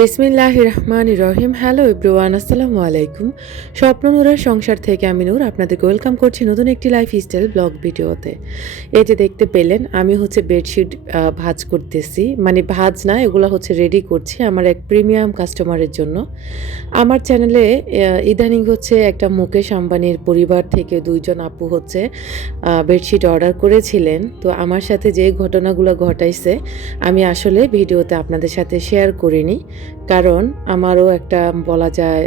বিসমিল্লাহ রহমান রহিম হ্যালো ইব্রুয়ান আসসালামু আলাইকুম। স্বপ্ন নূরের সংসার থেকে আমি নূর, আপনাদেরকে ওয়েলকাম করছি নতুন একটি লাইফ স্টাইল ব্লগ ভিডিওতে। এই যে দেখতে পেলেন, আমি হচ্ছে বেডশিট ভাজ করতেছি। মানে ভাজ না, এগুলো হচ্ছে রেডি করছি আমার এক প্রিমিয়াম কাস্টমারের জন্য। আমার চ্যানেলে ইদানিং হচ্ছে একটা মুকেশ আম্বানির পরিবার থেকে দুইজন আপু হচ্ছে বেডশিট অর্ডার করেছিলেন। তো আমার সাথে যে ঘটনাগুলো ঘটাইছে, আমি আসলে ভিডিওতে আপনাদের সাথে শেয়ার করিনি। কারণ আমারও একটা, বলা যায়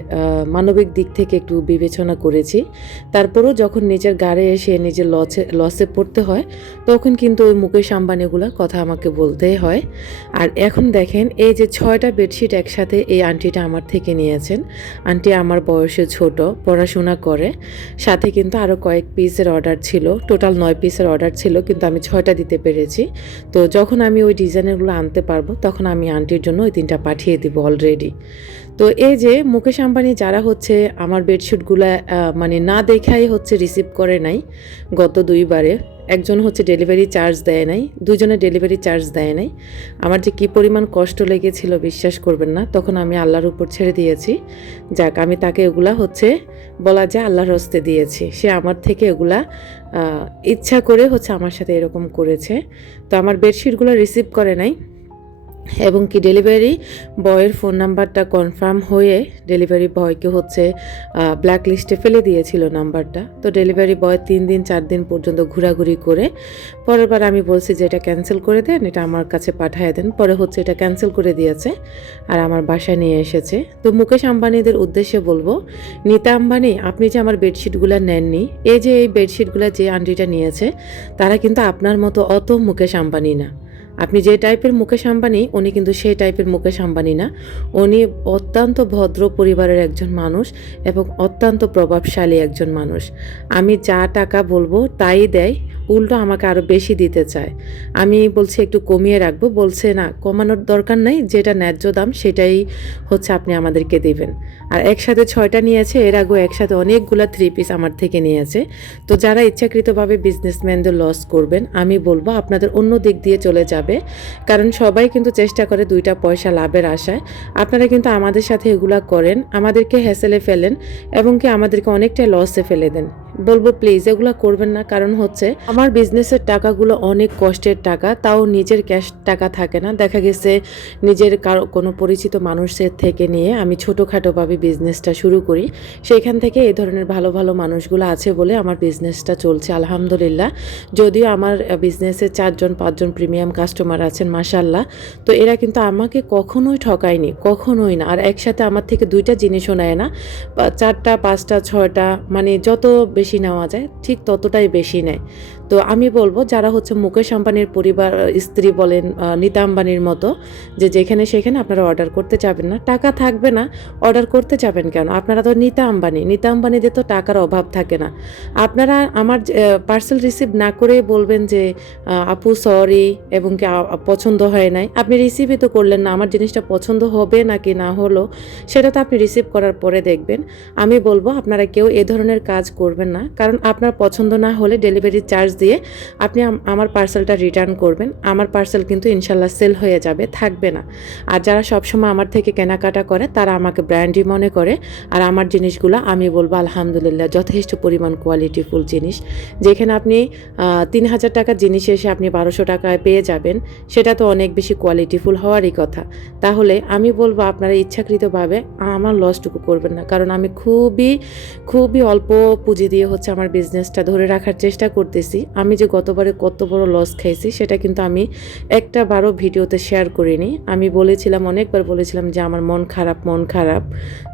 মানবিক দিক থেকে একটু বিবেচনা করেছি। তারপরেও যখন নিজের গাড়ে এসে নিজের লসে লসে পড়তে হয়, তখন কিন্তু ওই মুকেশ আম্বানিগুলোর কথা আমাকে বলতেই হয়। আর এখন দেখেন, এই যে ছয়টা বেডশিট একসাথে এই আন্টিটা আমার থেকে নিয়েছেন। আন্টি আমার বয়সে ছোট, পড়াশোনা করে। সাথে কিন্তু আরও কয়েক পিসের অর্ডার ছিল, টোটাল নয় পিসের অর্ডার ছিল, কিন্তু আমি ছয়টা দিতে পেরেছি। তো যখন আমি ওই ডিজাইনারগুলো আনতে পারব, তখন আমি আন্টির জন্য ওই তিনটা পাঠিয়ে দিব। অলরেডি তো এই যে মুকেশ আম্বানি যারা হচ্ছে আমার বেডশিটগুলো মানে না দেখাই হচ্ছে রিসিভ করে নাই গত দুইবারে, একজন হচ্ছে ডেলিভারি চার্জ দেয় নাই দুজনে ডেলিভারি চার্জ দেয় নাই। আমার যে কী পরিমাণ কষ্ট লেগেছিল বিশ্বাস করবেন না, তখন আমি আল্লাহর উপর ছেড়ে দিয়েছি। যাক, আমি তাকে এগুলা হচ্ছে বলা যায় আল্লাহর হস্তে দিয়েছি। সে আমার থেকে এগুলা ইচ্ছা করে হচ্ছে আমার সাথে এরকম করেছে। তো আমার বেডশিটগুলো রিসিভ করে নাই। এবং কি ডেলিভারি বয়ের ফোন নাম্বারটা কনফার্ম হয়ে ডেলিভারি বয়কে হচ্ছে ব্ল্যাক লিস্টে ফেলে দিয়েছিল নাম্বারটা। তো ডেলিভারি বয় তিন দিন, চার দিন পর্যন্ত ঘোরাঘুরি করে, পরের বার আমি বলছি যে, এটা ক্যান্সেল করে দেন, এটা আমার কাছে পাঠিয়ে দেন। পরে হচ্ছে এটা ক্যান্সেল করে দিয়েছে আর আমার বাসায় নিয়ে এসেছে। তো মুকেশ আম্বানিদের উদ্দেশ্যে বলব, নিতা আম্বানি, আপনি যে আমার বেডশিটগুলো নেননি, এই যে এই বেডশিটগুলো যে আন্টিটা নিয়েছে, তারা কিন্তু আপনার মতো অত মুকেশ আম্বানি না। আপনি যে টাইপের মুকেশ আম্বানি, উনি কিন্তু সেই টাইপের মুকেশ আম্বানি না। উনি অত্যন্ত ভদ্র পরিবারের একজন মানুষ এবং অত্যন্ত প্রভাবশালী একজন মানুষ। আমি যা টাকা বলব তাই দেয়, উল্টো আমাকে আরও বেশি দিতে চায়। আমি বলছি একটু কমিয়ে রাখব, বলছে না, কমানোর দরকার নাই, যেটা ন্যায্য দাম সেটাই হচ্ছে আপনি আমাদেরকে দেবেন। আর একসাথে ছয়টা নিয়েছে, এর আগেও একসাথে অনেকগুলো থ্রি পিস আমার থেকে নিয়েছে। তো যারা ইচ্ছাকৃতভাবে বিজনেসম্যানদের লস করবেন, আমি বলব আপনাদের অন্য দিক দিয়ে চলে যাবে কারণ সবাই কিন্তু চেষ্টা করে দুইটা পয়সা লাভের আশায়। আপনারা কিন্তু আমাদের সাথে এগুলা করেন, আমাদেরকে হ্যাসেলে ফেলেন এবং কি আমাদেরকে অনেকটাই লসে ফেলে দেন। বলব প্লিজ এগুলো করবেন না। কারণ হচ্ছে আমার বিজনেসের টাকাগুলো অনেক কষ্টের টাকা, তাও নিজের ক্যাশ টাকা থাকে না। দেখা গেছে নিজের কারও, কোনো পরিচিত মানুষের থেকে নিয়ে আমি ছোটোখাটোভাবে বিজনেসটা শুরু করি। সেখান থেকে এই ধরনের ভালো ভালো মানুষগুলো আছে বলে আমার বিজনেসটা চলছে, আলহামদুলিল্লাহ। যদিও আমার বিজনেসে চারজন, পাঁচজন প্রিমিয়াম কাস্টমার আছেন মাসাল্লাহ তো এরা কিন্তু আমাকে কখনোই ঠকায়নি, কখনোই না। আর একসাথে আমার থেকে দুইটা জিনিসও নেয় না। চারটা পাঁচটা, ছয়টা মানে যত বেশি নেওয়া যায়, ঠিক ততটাই বেশি নেয়। তো আমি বলব যারা হচ্ছে মুকেশ আম্বানির পরিবার, স্ত্রী বলেন নীতা আম্বানির মতো, যে যেখানে সেখানে আপনারা অর্ডার করতে যাবেন না। টাকা থাকবে না অর্ডার করতে যাবেন কেন? আপনারা তো নীতা আম্বানি। নীতা আম্বানিদের তো টাকার অভাব থাকে না। আপনারা আমার পার্সেল রিসিভ না করে বলবেন যে আপু সরি এবং কি পছন্দ হয় নাই। আপনি রিসিভই তো করলেন না, আমার জিনিসটা পছন্দ হবে নাকি না হলো, সেটা তো আপনি রিসিভ করার পরে দেখবেন। আমি বলব আপনারা কেউ এ ধরনের কাজ করবেন না, কারণ আপনার পছন্দ না হলে ডেলিভারি চার্জ দিয়ে আপনি আমার পার্সেলটা রিটার্ন করবেন। আমার পার্সেল কিন্তু ইনশাল্লাহ সেল হয়ে যাবে, থাকবে না। আর যারা সবসময় আমার থেকে কেনাকাটা করে, তারা আমাকে ব্র্যান্ডই মনে করে। আর আমার জিনিসগুলো আমি বলব, আলহামদুলিল্লাহ, যথেষ্ট পরিমাণ কোয়ালিটিফুল জিনিস। যেখানে আপনি তিন হাজার টাকার জিনিস এসে আপনি বারোশো টাকায় পেয়ে যাবেন, সেটা তো অনেক বেশি কোয়ালিটিফুল হওয়ারই কথা। তাহলে আমি বলব, আপনারা ইচ্ছাকৃতভাবে আমার লসটুকু করবেন না। কারণ আমি খুবই খুবই অল্প পুঁজি দিয়ে হচ্ছে আমার বিজনেসটা ধরে রাখার চেষ্টা করতেছি। আমি যে গতবারে কত বড় লস খাইছি, সেটা কিন্তু আমি একটা বারো ভিডিওতে শেয়ার করিনি। আমি বলেছিলাম, অনেকবার বলেছিলাম যে আমার মন খারাপ মন খারাপ।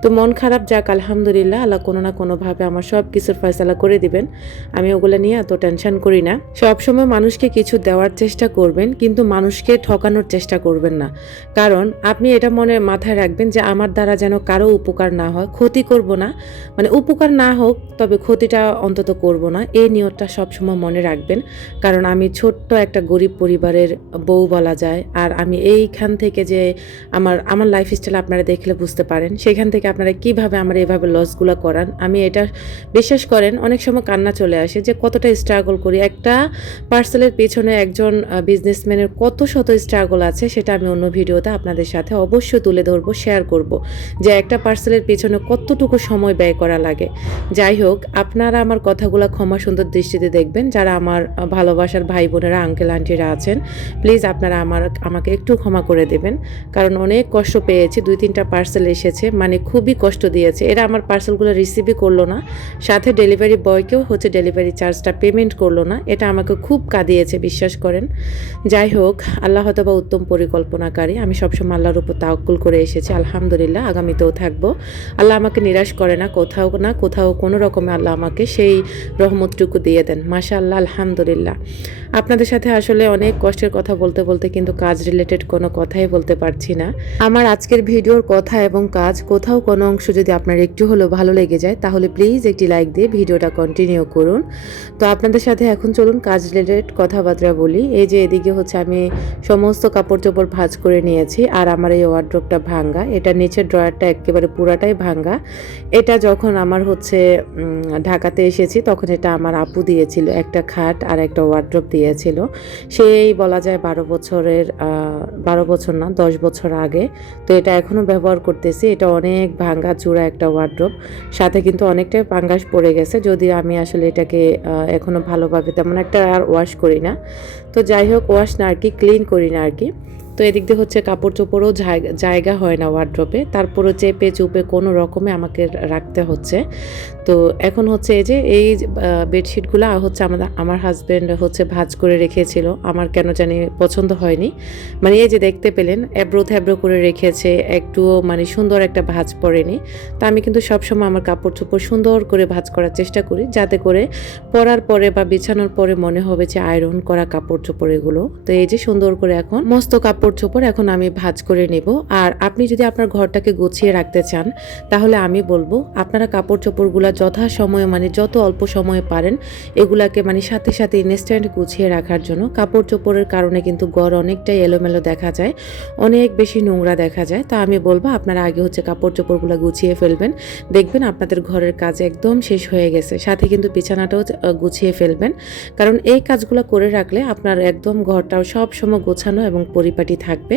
তো মন খারাপ যাক, আলহামদুলিল্লাহ, আল্লাহ কোনো না কোনোভাবে আমার সব কিছুর ফয়সালা করে দিবেন। আমি ওগুলো নিয়ে এত টেনশন করি না। সবসময় মানুষকে কিছু দেওয়ার চেষ্টা করবেন, কিন্তু মানুষকে ঠকানোর চেষ্টা করবেন না। কারণ আপনি এটা মনে মাথায় রাখবেন যে আমার দ্বারা যেন কারও উপকার না হয়, ক্ষতি করব না। মানে উপকার না হোক, তবে ক্ষতিটা অন্তত করব না। এই নিয়তটা সবসময় মনে রাখবেন। কারণ আমি ছোট্ট একটা গরিব পরিবারের বউ বলা যায়। আর আমি এইখান থেকে যে আমার আমার লাইফস্টাইল আপনারা দেখলে বুঝতে পারেন। সেখান থেকে আপনারা কীভাবে আমার এভাবে লসগুলো করান। আমি এটা বিশ্বাস করেন, অনেক সময় কান্না চলে আসে যে কতটা স্ট্রাগল করি। একটা পার্সেলের পেছনে একজন বিজনেসম্যানের কত শত স্ট্রাগল আছে, সেটা আমি অন্য ভিডিওতে আপনাদের সাথে অবশ্যই তুলে ধরবো শেয়ার করব। যে একটা পার্সেলের পেছনে কতটুকু সময় ব্যয় করা লাগে। যাই হোক, আপনারা আমার কথাগুলো ক্ষমা সুন্দর দৃষ্টিতে দেখবেন। যারা আমার ভালোবাসার ভাই বোনেরা আঙ্কেল আন্টিরা আছেন প্লিজ আপনারা আমার, আমাকে একটু ক্ষমা করে দেবেন। কারণ অনেক কষ্ট পেয়েছি, দুই তিনটা পার্সেল এসেছে মানে খুবই কষ্ট দিয়েছে। এরা আমার পার্সেলগুলো রিসিভই করল না, সাথে ডেলিভারি বয়কেও হচ্ছে ডেলিভারি চার্জটা পেমেন্ট করল না, এটা আমাকে খুব কাঁদিয়েছে, বিশ্বাস করেন। যাই হোক, আল্লাহ বা উত্তম পরিকল্পনাকারী, আমি সবসময় আল্লাহর উপর তাওকুল করে এসেছি, আলহামদুলিল্লাহ, আগামীতেও থাকব। আল্লাহ আমাকে নিরাশ করে না, কোথাও না, কোথাও কোনো রকমে আল্লাহ আমাকে সেই রহমতটুকু দিয়ে দেন। মাশা আল্লাহ আলহামদুলিল্লাহ। আপনাদের সাথে আসলে অনেক কষ্টের কথা বলতে বলতে কিন্তু কাজ রিলেটেড কোনো কথাই বলতে পারছি না। আমার আজকের ভিডিওর কথা এবং কাজ, কোথাও কোনো অংশ যদি আপনার একটু হলেও ভালো লেগে যায়, তাহলে প্লিজ একটি লাইক দিয়ে ভিডিওটা কন্টিনিউ করুন। তো আপনাদের সাথে এখন চলুন কাজ রিলেটেড কথাবার্তা বলি। এই যে এদিকে হচ্ছে আমি সমস্ত কাপড় চোপড় ভাঁজ করে নিয়েছি আর আমার এই ওয়ার্ড্রপটা ভাঙ্গা। এটা নিচের ড্রয়ারটা একেবারে পুরাটাই ভাঙ্গা। এটা যখন আমার হচ্ছে ঢাকাতে এসেছি, তখন এটা আমার আপু দিয়েছিল একটা খাট আর একটা ওয়ার্ড্রপ দিয়েছিল। সেই বলা যায় বারো বছরের বারো বছর না দশ বছর আগে। তো এটা এখনও ব্যবহার করতেছি। এটা অনেক ভাঙ্গা চূড়া একটা ওয়ার্ড্রপ সাথে কিন্তু অনেকটাই পাঙ্গাস পড়ে গেছে। যদি আমি আসলে এটাকে আহ, এখনও ভালোভাবে তেমন একটা আর ওয়াশ করি না। তো যাই হোক ওয়াশ না আর কি ক্লিন করি না আর কি। তো এদিক দিয়ে হচ্ছে কাপড় চোপড়ও জায়গা হয় না ওয়ার্ড্রপে তারপরও চেপে চুপে কোনো রকমে আমাকে রাখতে হচ্ছে। তো এখন হচ্ছে এই যে, এই বেডশিটগুলো হচ্ছে আমাদের আমার হাজব্যান্ড হচ্ছে ভাজ করে রেখেছিল। আমার কেন জানি পছন্দ হয়নি। মানে এই যে দেখতে পেলেন অ্যাব্রো থ্যাব্রো করে রেখেছে একটুও মানে সুন্দর একটা ভাজ পড়েনি। তো আমি কিন্তু সবসময় আমার কাপড় চোপড় সুন্দর করে ভাজ করার চেষ্টা করি, যাতে করে পরার পরে বা বিছানোর পরে মনে হবে যে আয়রন করা কাপড় চোপড় এগুলো। তো এই যে সুন্দর করে এখন মস্ত কাপড় চোপড় এখন আমি ভাজ করে নেব। আর আপনি যদি আপনার ঘরটাকে গুছিয়ে রাখতে চান, তাহলে আমি বলব, আপনারা কাপড় চোপড়গুলো যথা সময়ে মানে যত অল্প সময়ে পারেন, এগুলাকে মানে সাথে সাথে ইনস্ট্যান্ট গুছিয়ে রাখার জন্য। কাপড় চোপড়ের কারণে কিন্তু গড় অনেকটাই এলোমেলো দেখা যায়, অনেক বেশি নোংরা দেখা যায়। তা আমি বলব, আপনারা আগে হচ্ছে কাপড় চোপড়গুলো গুছিয়ে ফেলবেন। দেখবেন আপনাদের ঘরের কাজ একদম শেষ হয়ে গেছে। সাথে কিন্তু বিছানাটাও গুছিয়ে ফেলবেন। কারণ এই কাজগুলো করে রাখলে আপনার একদম ঘরটাও সব সময় গোছানো এবং পরিপাটি থাকবে।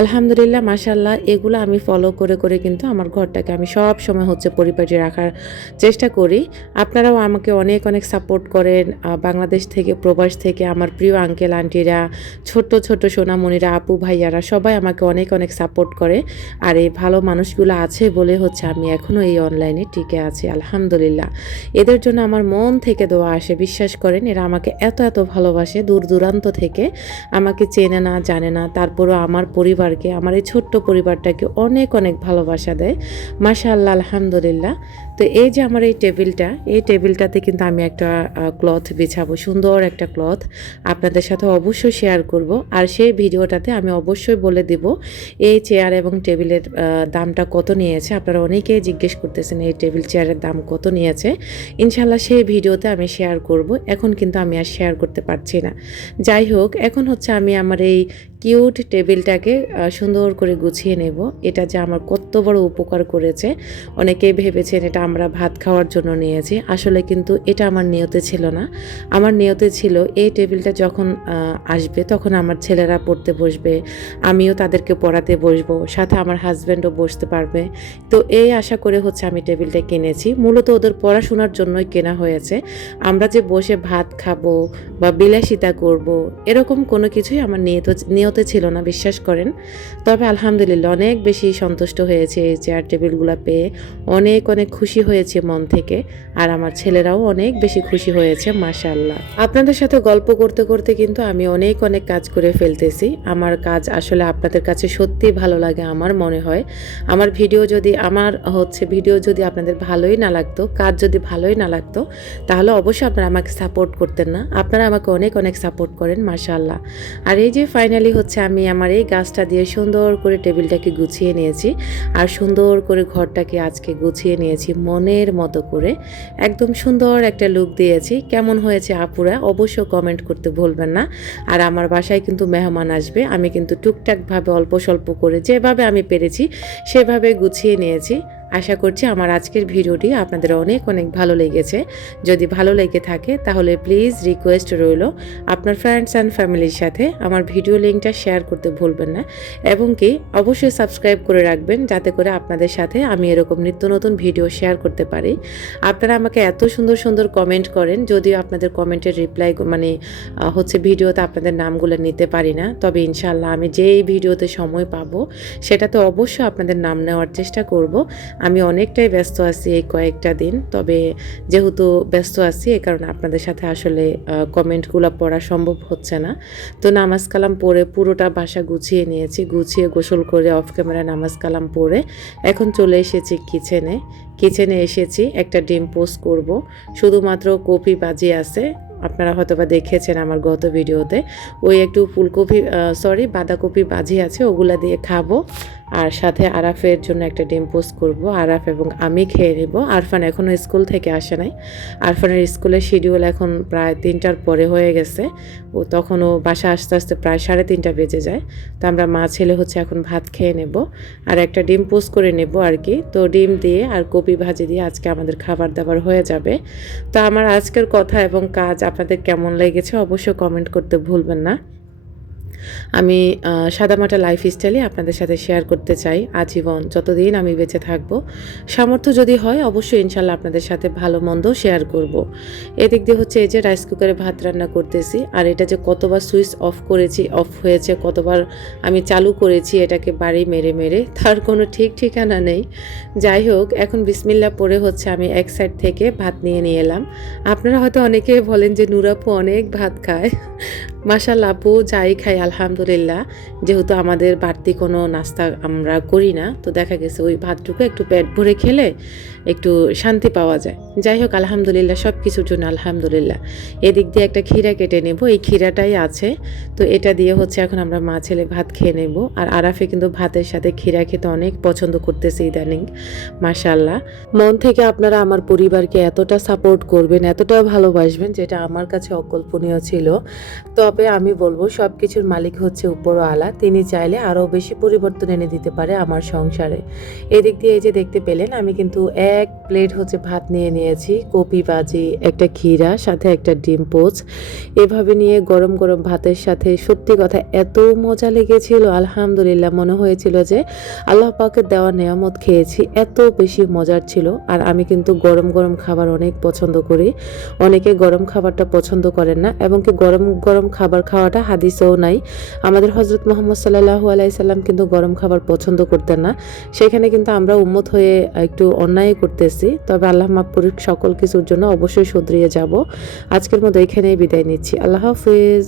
আলহামদুলিল্লাহ মাশাল্লাহ এগুলো আমি ফলো করে করে কিন্তু আমার ঘরটাকে আমি সব সময় হচ্ছে পরিপাটি রাখার চেষ্টা করি। আপনারাও আমাকে অনেক অনেক সাপোর্ট করেন। বাংলাদেশ থেকে, প্রবাস থেকে আমার প্রিয় আঙ্কেল আন্টিরা ছোট্ট ছোট্ট সোনামণিরা, আপু, ভাইয়ারা সবাই আমাকে অনেক অনেক সাপোর্ট করে। আর এই ভালো মানুষগুলো আছে বলে হচ্ছে আমি এখনও এই অনলাইনে টিকে আছি, আলহামদুলিল্লাহ। এদের জন্য আমার মন থেকে দোয়া আসে, বিশ্বাস করেন, এরা আমাকে এত এত ভালোবাসে দূর দূরান্ত থেকে। আমাকে চেনে না, জানে না, তারপরও আমার পরিবারকে, আমার এই ছোট্ট পরিবারটাকে অনেক অনেক ভালোবাসা দেয়। মাশা আল্লাহ আলহামদুলিল্লাহ। তো এই যে আমার এই টেবিলটা, এই টেবিলটাতে কিন্তু আমি একটা ক্লথ বিছাবো, সুন্দর একটা ক্লথ আপনাদের সাথে অবশ্যই শেয়ার করব। আর সেই ভিডিওটাতে আমি অবশ্যই বলে দেব এই চেয়ার এবং টেবিলের দামটা কত নিয়েছে। আপনারা অনেকেই জিজ্ঞেস করতেছেন এই টেবিল চেয়ারের দাম কত নিয়েছে। ইনশাল্লাহ সেই ভিডিওতে আমি শেয়ার করব। এখন কিন্তু আমি আর শেয়ার করতে পারছি না। যাই হোক, এখন হচ্ছে আমি আমার এই কিউট টেবিলটাকে সুন্দর করে গুছিয়ে নেব। এটা যে আমার কত বড় উপকার করেছে অনেকেই ভেবেছেন এটা আমরা ভাত খাওয়ার জন্য নিয়েছি। আসলে কিন্তু এটা আমার নিয়তে ছিল না। আমার নিয়তে ছিল, এই টেবিলটা যখন আসবে তখন আমার ছেলেরা পড়তে বসবে, আমিও তাদেরকে পড়াতে বসবো, সাথে আমার হাজব্যান্ডও বসতে পারবে। তো এই আশা করে হচ্ছে আমি টেবিলটা কিনেছি। মূলত ওদের পড়াশোনার জন্যই কেনা হয়েছে। আমরা যে বসে ভাত খাব বা বিলাসিতা করব, এরকম কোনো কিছুই আমার নিয়ত, নিয়তে ছিল না, বিশ্বাস করেন। তবে আলহামদুলিল্লাহ অনেক বেশি সন্তুষ্ট হয়েছে এই চেয়ার টেবিলগুলো পেয়ে। অনেক অনেক খুশি হয়েছে মন থেকে। আর আমার ছেলেরাও অনেক বেশি খুশি হয়েছে, মাশাআল্লাহ। আপনাদের সাথে গল্প করতে করতে কিন্তু আমি অনেক অনেক কাজ করে ফেলতেছি। আমার কাজ আসলে আপনাদের কাছে সত্যি ভালো লাগে আমার মনে হয়। আমার ভিডিও যদি, আমার হচ্ছে ভিডিও যদি আপনাদের ভালোই না লাগতো, কাজ যদি ভালোই না লাগতো, তাহলে অবশ্যই আপনারা আমাকে সাপোর্ট করতেন না। আপনারা আমাকে অনেক অনেক সাপোর্ট করেন, মাশাআল্লাহ। আর এই যে ফাইনালি হচ্ছে আমি আমার এই গাছটা দিয়ে সুন্দর করে টেবিলটাকে গুছিয়ে নিয়েছি আর সুন্দর করে ঘরটাকে আজকে গুছিয়ে নিয়েছি মনের মতো করে। একদম সুন্দর একটা লুক দিয়েছি। কেমন হয়েছে আপুরা? অবশ্য কমেন্ট করতে ভুলবেন না। আর আমার বাসায় কিন্তু মেহমান আসবে। আমি কিন্তু টুকটাকভাবে অল্প স্বল্প করে যেভাবে আমি পেরেছি, সেভাবে গুছিয়ে নিয়েছি। আশা করছি আমার আজকের ভিডিওটি আপনাদের অনেক অনেক ভালো লেগেছে। যদি ভালো লেগে থাকে, তাহলে প্লিজ রিকোয়েস্ট রইল আপনার ফ্রেন্ডস অ্যান্ড ফ্যামিলির সাথে আমার ভিডিও লিঙ্কটা শেয়ার করতে ভুলবেন না এবং কি অবশ্যই সাবস্ক্রাইব করে রাখবেন যাতে করে আপনাদের সাথে আমি এরকম নিত্য নতুন ভিডিও শেয়ার করতে পারি। আপনারা আমাকে এত সুন্দর সুন্দর কমেন্ট করেন, যদিও আপনাদের কমেন্টের রিপ্লাই মানে হচ্ছে ভিডিওতে আপনাদের নামগুলো নিতে পারি না। তবে ইনশাল্লাহ আমি যেই ভিডিওতে সময় পাবো, সেটাতে অবশ্যই আপনাদের নাম নেওয়ার চেষ্টা করব। আমি অনেকটাই ব্যস্ত আছি এই কয়েকটা দিন, তবে যেহেতু ব্যস্ত আছি এই কারণে আপনাদের সাথে আসলে কমেন্টগুলো পড়া সম্ভব হচ্ছে না। তো নামাজ কালাম পড়ে পুরোটা বাসা গুছিয়ে নিয়েছি, গুছিয়ে গোসল করে অফ ক্যামেরা নামাজ কালাম পড়ে এখন চলে এসেছি কিচেনে। কিচেনে এসেছি, একটা ডিম পোস্ট করব। শুধুমাত্র কপি বাজি আছে, আপনারা হয়তো বা দেখেছেন আমার গত ভিডিওতে। ওই একটু ফুলকপি সরি বাঁধাকপি বাজি আছে, ওগুলা দিয়ে খাব। আর সাথে আরাফের জন্য একটা ডিম পোস্ট করব। আরাফ এবং আমি খেয়ে নেব। আরফান এখনও স্কুল থেকে আসে নাই। আরফানের স্কুলের শিডিউল এখন প্রায় তিনটার পরে হয়ে গেছে। ও তখনও বাসা আস্তে আস্তে প্রায় সাড়ে তিনটা বেজে যায়। তো আমরা মা ছেলে হচ্ছে এখন ভাত খেয়ে নেব। আর একটা ডিম পোস্ট করে নেব আর কি। তো ডিম দিয়ে আর কপি ভাজি দিয়ে আজকে আমাদের খাবার দাবার হয়ে যাবে। তো আমার আজকের কথা এবং কাজ আপনাদের কেমন লেগেছে অবশ্যই কমেন্ট করতে ভুলবেন না। আমি সাদামাটা লাইফ স্টাইলে আপনাদের সাথে শেয়ার করতে চাই। আজীবন যতদিন আমি বেঁচে থাকব, সামর্থ্য যদি হয়, অবশ্যই ইনশাল্লাহ আপনাদের সাথে ভালো মন্দ শেয়ার করব। এদিক দিয়ে হচ্ছে এই যে রাইস কুকারে ভাত রান্না করতেছি, আর এটা যে কতবার সুইচ অফ করেছি অফ হয়েছে, কতবার আমি চালু করেছি, এটাকে বাড়ি মেরে মেরে, তার কোনো ঠিক ঠিকানা নেই। যাই হোক, এখন বিসমিল্লা পরে হচ্ছে আমি এক সাইড থেকে ভাত নিয়ে নিয়ে এলাম। আপনারা হয়তো অনেকে বলেন যে নুরাপু অনেক ভাত খায়। মাসাল্লাহ আপু যাই খাই আলহামদুলিল্লাহ, যেহেতু আমাদের বাড়তি কোনো নাস্তা আমরা করি না, তো দেখা গেছে ওই ভাতটুকু একটু পেট ভরে খেলে একটু শান্তি পাওয়া যায়। যাই হোক, আলহামদুলিল্লাহ সব কিছুর জন্য আলহামদুলিল্লাহ। এদিক দিয়ে একটা ক্ষীরা কেটে নেব, এই ক্ষীরাটাই আছে। তো এটা দিয়ে হচ্ছে এখন আমরা মা ছেলে ভাত খেয়ে নেব। আর আরাফে কিন্তু ভাতের সাথে ক্ষীরা খেতে অনেক পছন্দ করতেছে ইদানিং মাশাল্লাহ মন থেকে আপনারা আমার পরিবারকে এতটা সাপোর্ট করবেন, এতটা ভালোবাসবেন, যেটা আমার কাছে অকল্পনীয় ছিল। তবে আমি বলব সব কিছুর মালিক হচ্ছে উপরওয়ালা, তিনি চাইলে আরও বেশি পরিবর্তন এনে দিতে পারে আমার সংসারে। এদিক দিয়ে এই যে দেখতে পেলেন, আমি কিন্তু এক প্লেট হচ্ছে ভাত নিয়ে নিয়েছি, কপি ভাজি একটা ক্ষীরা, সাথে একটা ডিম পোচ। এভাবে নিয়ে গরম গরম ভাতের সাথে সত্যি কথা এত মজা লেগেছিল, আলহামদুলিল্লাহ মনে হয়েছিল যে আল্লাহ পাকের দেওয়া নেয়ামত খেয়েছি, এত বেশি মজার ছিল। আর আমি কিন্তু গরম গরম খাবার অনেক পছন্দ করি। অনেকে গরম খাবারটা পছন্দ করেন না, এবং কি গরম গরম খাবার খাওয়াটা হাদিসেও নাই। আমাদের হজরত মোহাম্মদ সাল্লাহু আলাইসাল্লাম কিন্তু গরম খাবার পছন্দ করতেন না। সেখানে কিন্তু আমরা উম্মত হয়ে একটু অন্যায় করতেছি। তবে আল্লাহ মাপুর সকল কিছুর জন্য অবশ্যই শুধরিয়ে যাব। আজকের মতো এখানেই বিদায় নিচ্ছি। আল্লাহ হাফিজ।